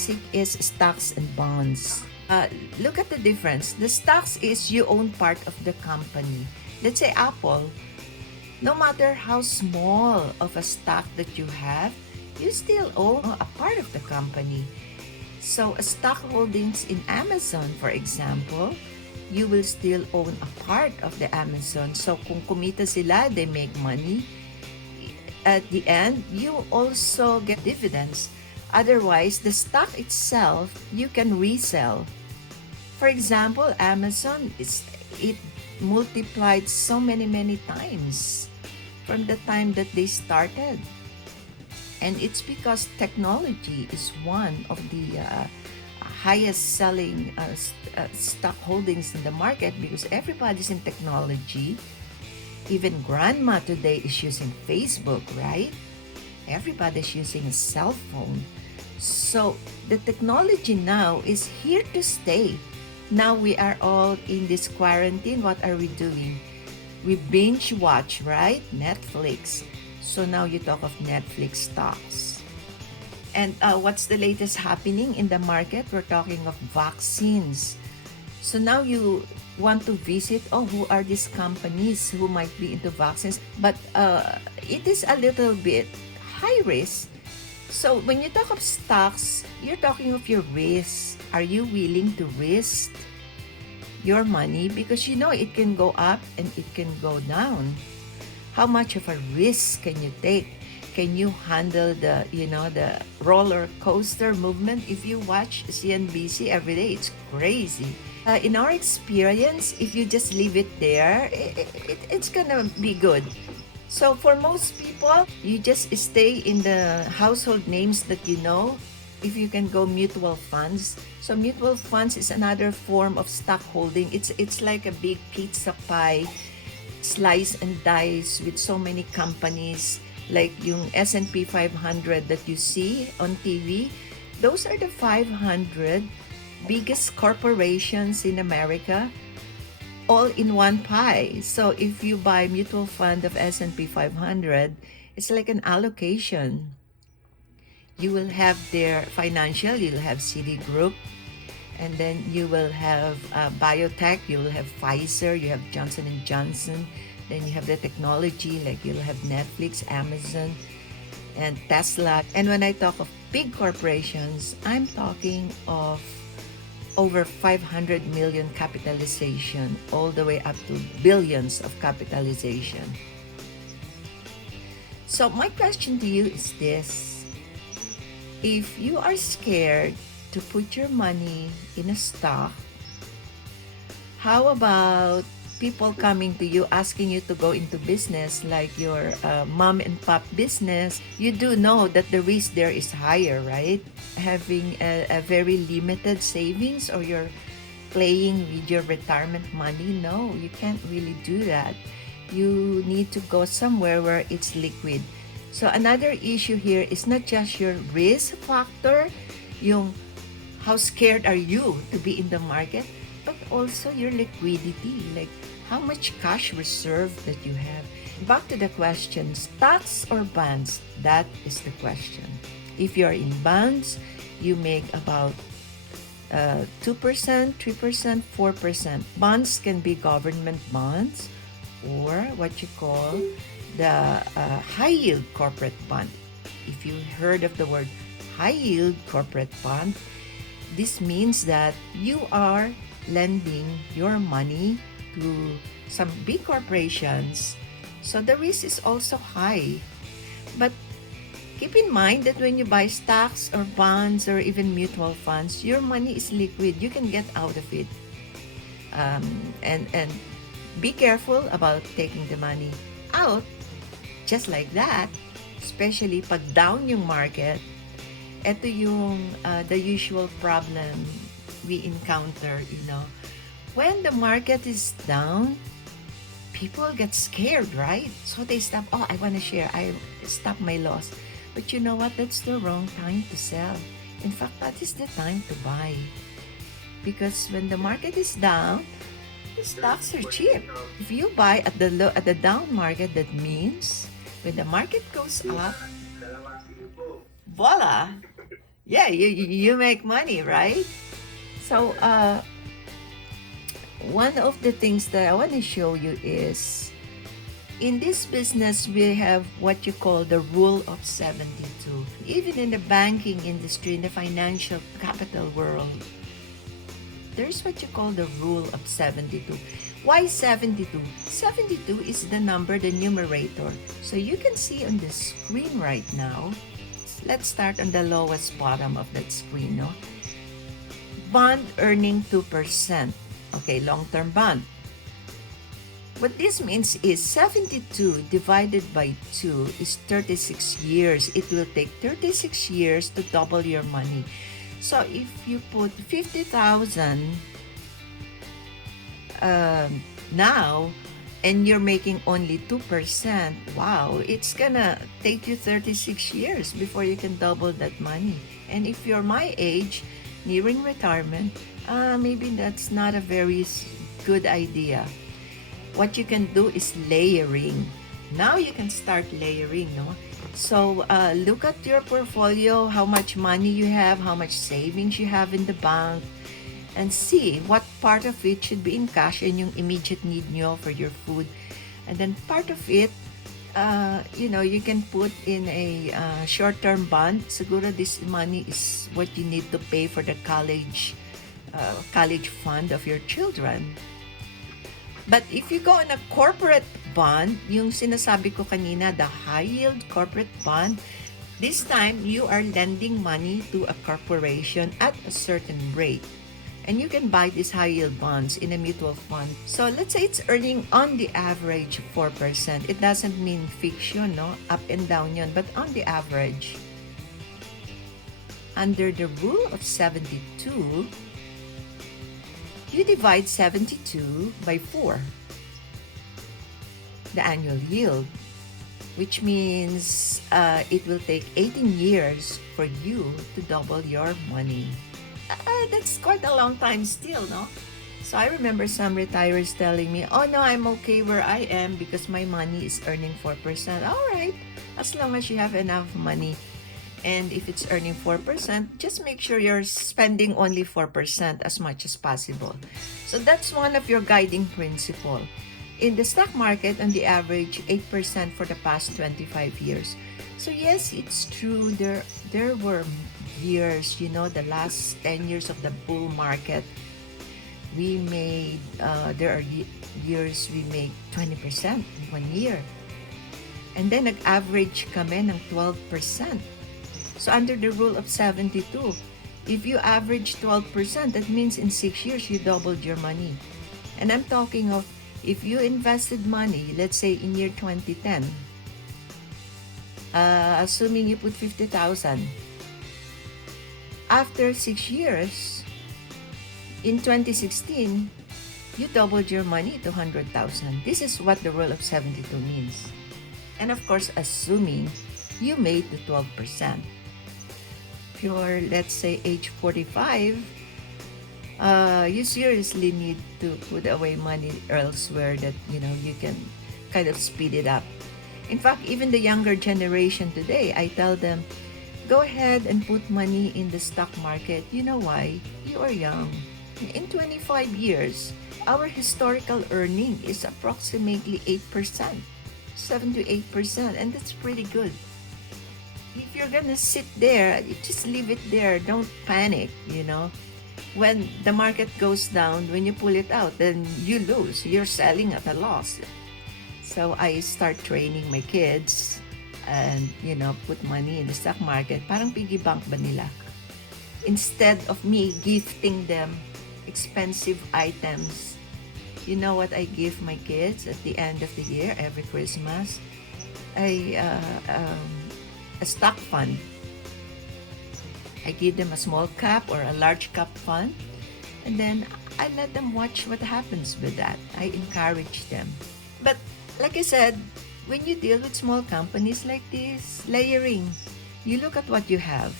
basic is stocks and bonds. Look at the difference. The stocks is you own part of the company. Let's say Apple. No matter how small of a stock that you have, you still own a part of the company. So, stock holdings in Amazon, for example, you will still own a part of the Amazon. So, kung kumita sila, they make money. At the end, you also get dividends. Otherwise, the stock itself, you can resell. For example, Amazon it multiplied so many times from the time that they started. And it's because technology is one of the highest selling stock holdings in the market, because everybody's in technology. Even grandma today is using Facebook, right? Everybody's using a cell phone. So the technology now is here to stay. Now we are all in this quarantine. What are we doing? We binge watch, right? Netflix. So now you talk of Netflix stocks. And what's the latest happening in the market? We're talking of vaccines. So now you want to visit, who are these companies who might be into vaccines? But it is a little bit high risk. So when you talk of stocks, you're talking of your risk. Are you willing to risk your money? Because you know it can go up and it can go down. How much of a risk can you take? Can you handle the roller coaster movement? If you watch CNBC every day, it's crazy. In our experience, if you just leave it there, it's gonna be good. So for most people, you just stay in the household names that you know. If you can go mutual funds. So mutual funds is another form of stock holding. It's like a big pizza pie, slice and dice with so many companies, like yung S&P 500 that you see on TV. Those are the 500 biggest corporations in America, all in one pie. So if you buy mutual fund of S&P 500, it's like an allocation. You will have their financial, you'll have Citigroup, and then you will have biotech, you will have Pfizer, you have Johnson & Johnson, then you have the technology, like you'll have Netflix, Amazon, and Tesla. And when I talk of big corporations, I'm talking of over 500 million capitalization, all the way up to billions of capitalization. So my question to you is this: if you are scared to put your money in a stock, how about people coming to you asking you to go into business, like your mom and pop business? You do know that the risk there is higher, right? Having a very limited savings, or you're playing with your retirement money. No, you can't really do that. You need to go somewhere where it's liquid. So another issue here is not just your risk factor, yung how scared are you to be in the market, but also your liquidity, like how much cash reserve that you have. Back to the question, stocks or bonds? That is the question. If you're in bonds, you make about 2%, 3%, 4%. Bonds can be government bonds, or what you call the high yield corporate bond. If you heard of the word high yield corporate bond, this means that you are lending your money to some big corporations. So the risk is also high. But keep in mind that when you buy stocks or bonds or even mutual funds, your money is liquid. You can get out of it. And be careful about taking the money out just like that, especially pag down yung market. Ito yung the usual problem we encounter, when the market is down, people get scared, right? So they stop, I want to share, I stop my loss. But you know what? That's the wrong time to sell. In fact, that is the time to buy. Because when the market is down, the stocks are cheap. If you buy at the down market, that means when the market goes up, voila, Yeah, you make money, right? So, one of the things that I want to show you is in this business, we have what you call the rule of 72. Even in the banking industry, in the financial capital world, there's what you call the rule of 72. Why 72? 72 is the number, the numerator. So you can see on the screen right now, let's start on the lowest bottom of that screen. No? Bond earning 2%. Okay, long-term bond. What this means is 72 divided by 2 is 36 years. It will take 36 years to double your money. So if you put 50,000 now and you're making only 2%, wow, it's gonna take you 36 years before you can double that money. And if you're my age, nearing retirement, maybe that's not a very good idea. What you can do is layering. Now you can start layering, no? So look at your portfolio, how much money you have, how much savings you have in the bank, and see what part of it should be in cash and yung immediate need nyo for your food. And then part of it, you can put in a short-term bond. Siguro this money is what you need to pay for the college fund of your children. But if you go on a corporate bond, yung sinasabi ko kanina, the high-yield corporate bond, this time you are lending money to a corporation at a certain rate. And you can buy these high-yield bonds in a mutual fund. So let's say it's earning on the average 4%. It doesn't mean fiction, no? Up and down yun, but on the average. Under the rule of 72, you divide 72 by 4, the annual yield, which means it will take 18 years for you to double your money. That's quite a long time still, no? So I remember some retirees telling me, oh no, I'm okay where I am because my money is earning 4%. All right, as long as you have enough money. And if it's earning 4%, just make sure you're spending only 4% as much as possible. So that's one of your guiding principle. In the stock market, on the average, 8% for the past 25 years. So yes, it's true, there were years, the last 10 years of the bull market, we made, there are years we made 20% in 1 year. And then nag-average kami ng 12%. So under the rule of 72, if you average 12%, that means in 6 years you doubled your money. And I'm talking of if you invested money, let's say in year 2010, assuming you put 50,000, after 6 years, in 2016, you doubled your money to 100,000. This is what the rule of 72 means. And of course, assuming you made the 12%. If you're, let's say, age 45, you seriously need to put away money elsewhere that, you can kind of speed it up. In fact, even the younger generation today, I tell them, go ahead and put money in the stock market. You know why? You are young. In 25 years, our historical earning is approximately 8%, 7 to 8%, and that's pretty good. If you're gonna sit there, just leave it there. Don't panic, When the market goes down, when you pull it out, then you lose. You're selling at a loss. So I start training my kids and, put money in the stock market. Parang piggy bank ba nila? Instead of me gifting them expensive items, you know what I give my kids at the end of the year, every Christmas? A stock fund. I give them a small cap or a large cap fund, and then I let them watch what happens with that. I encourage them. But like I said, when you deal with small companies like this, layering, you look at what you have.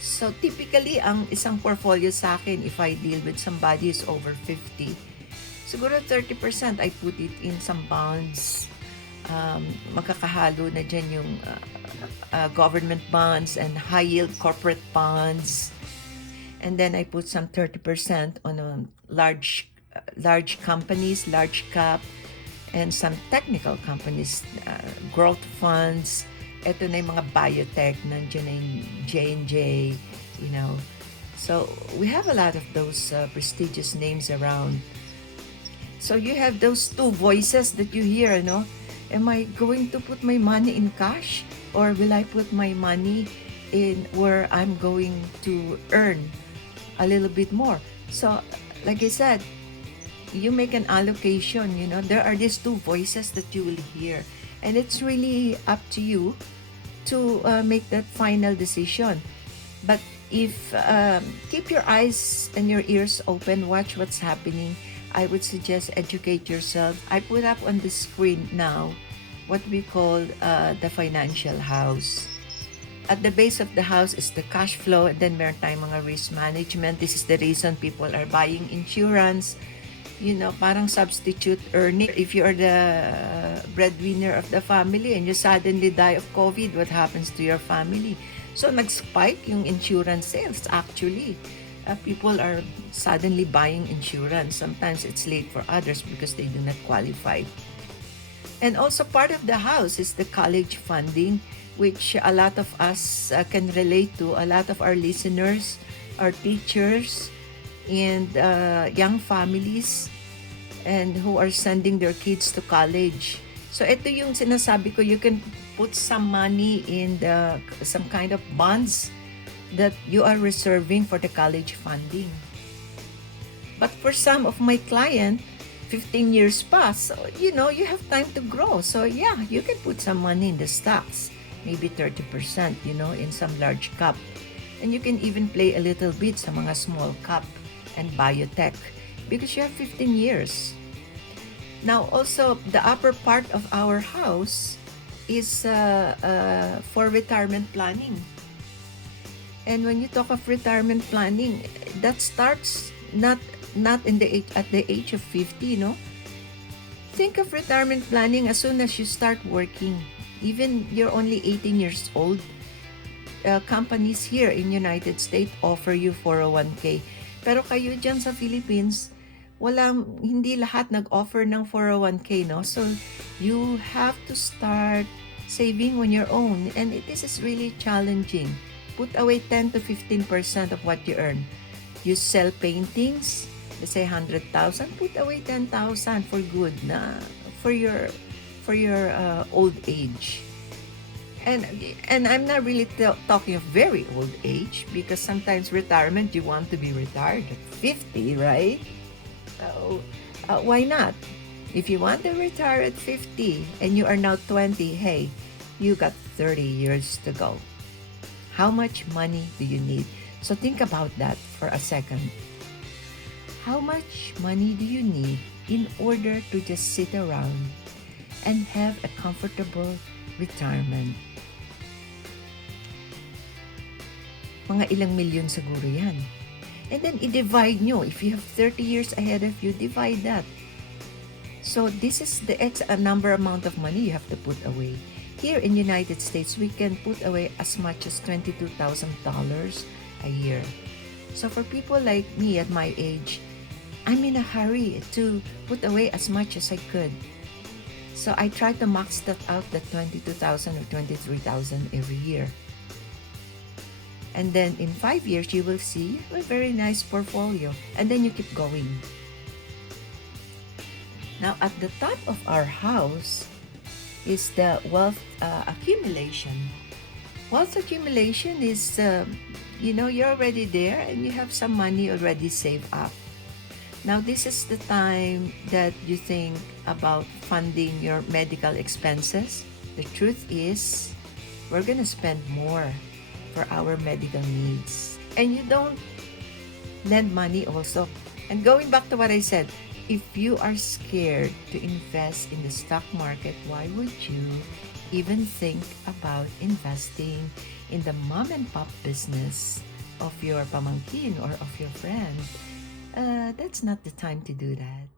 So typically, ang isang portfolio sa akin, if I deal with somebody who's over 50, siguro 30% I put it in some bonds. Magkakahalo na dyan yung government bonds and high yield corporate bonds. And then I put some 30% on large companies, large cap, and some technical companies, growth funds. Ito na yung mga biotech, nandiyan na yung J&J, you know. So we have a lot of those prestigious names around. So you have those two voices that you hear, no? Am I going to put my money in cash, or will I put my money in where I'm going to earn a little bit more? So, like I said, you make an allocation, you know, there are these two voices that you will hear. And it's really up to you to make that final decision. But if keep your eyes and your ears open, watch what's happening. I would suggest educate yourself. I put up on the screen now what we call the financial house. At the base of the house is the cash flow, and then meron tayong mga risk management. This is the reason people are buying insurance. You know, parang substitute earning. If you are the breadwinner of the family and you suddenly die of COVID, what happens to your family? So, nag-spike yung insurance sales actually. People are suddenly buying insurance. Sometimes it's late for others because they do not qualify. And also part of the house is the college funding, which a lot of us can relate to. A lot of our listeners are teachers and young families and who are sending their kids to college. So ito yung sinasabi ko, you can put some money in some kind of bonds that you are reserving for the college funding. But for some of my client, 15 years pass, so, you know, you have time to grow. So yeah, you can put some money in the stocks, maybe 30%, you know, in some large cap. And you can even play a little bit sa mga small cap and biotech because you have 15 years. Now also, the upper part of our house is for retirement planning. And when you talk of retirement planning, that starts not in the at the age of 50, no? Think of retirement planning as soon as you start working. Even you're only 18 years old, companies here in United States offer you 401k. Pero kayo dyan sa Philippines, hindi lahat nag-offer ng 401k, no? So, you have to start saving on your own. And this is really challenging. Put away 10 to 15% of what you earn. You sell paintings, let's say 100,000, put away 10,000 for good na for your old age. And I'm not really talking of very old age, because sometimes retirement, you want to be retired at 50, right? So why not? If you want to retire at 50 and you are now 20, hey, you got 30 years to go. How much money do you need? So think about that for a second. How much money do you need in order to just sit around and have a comfortable retirement? Mga ilang milyon siguro yan. And then i-divide nyo. If you have 30 years ahead of you, divide that. So this is the number amount of money you have to put away. Here in United States, we can put away as much as $22,000 a year. So for people like me at my age, I'm in a hurry to put away as much as I could. So I try to max that out, the $22,000 or $23,000 every year. And then in 5 years, you will see a very nice portfolio. And then you keep going. Now, at the top of our house is the wealth accumulation. Wealth accumulation is, you're already there and you have some money already saved up. Now, this is the time that you think about funding your medical expenses. The truth is, we're gonna spend more for our medical needs. And you don't lend money also. And going back to what I said, if you are scared to invest in the stock market, why would you even think about investing in the mom and pop business of your pamangkin or of your friend? That's not the time to do that.